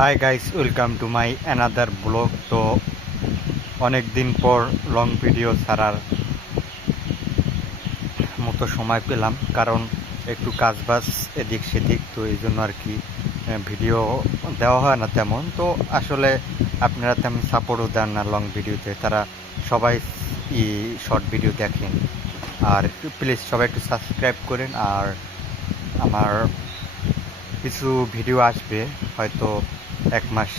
Hi guys, welcome to my another blog. তো অনেক দিন পর লং ভিডিও ছাড়ার মতো সময় পেলাম, কারণ একটু কাজবাজ এদিক সেদিক, তো এই জন্য আর কি ভিডিও দেওয়া হয় না তেমন। তো আসলে আপনারা তেমন সাপোর্টও দেন না লং ভিডিওতে, তারা সবাই শর্ট ভিডিও দেখেন। আর একটু প্লিজ সবাই একটু সাবস্ক্রাইব করেন। আর আমার কিছু ভিডিও আসবে, হয়তো 1 মাস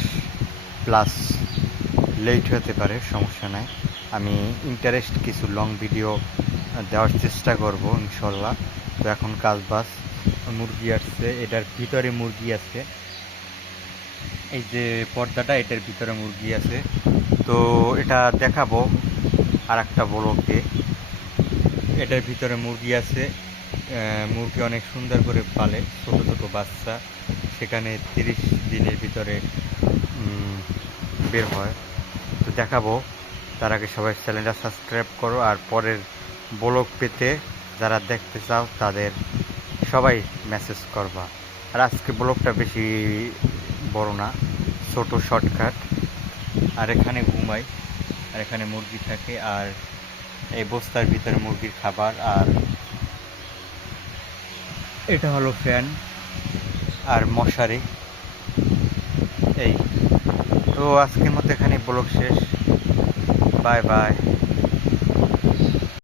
প্লাস লেট হতে পারে, সমস্যা নাই। আমি ইন্টারেস্ট কিছু লং ভিডিও দেওয়ার চেষ্টা করব ইনশাল্লাহ। তো এখন কাজ বাস, মুরগি আসছে, এটার ভিতরে মুরগি আছে, এই যে পর্দাটা, এটার ভিতরে মুরগি আছে। তো এটা দেখাবো আর একটা ব্লগে। এটার ভিতরে মুরগি আছে, মুরগি অনেক সুন্দর করে পালে, ছোট ছোট বাচ্চা, সেখানে 30 দিনের ভিতরে বের হয়। তো দেখাবো। তার আগে সবাই চ্যানেলটা সাবস্ক্রাইব করো, আর পরের ব্লগ পেতে যারা দেখতে চাও তাদের সবাই মেসেজ করবা। আর আজকে ব্লগটা বেশি বড় না, ছোট শর্টকাট। আর এখানে ঘুমাই, আর এখানে মুরগি থাকে, আর এই বস্তার ভিতরে মুরগির খাবার, আর এটা হলো ফ্যান আর মশারি। এই তো আজকের মতো এখানে ব্লগ শেষ। Bye bye.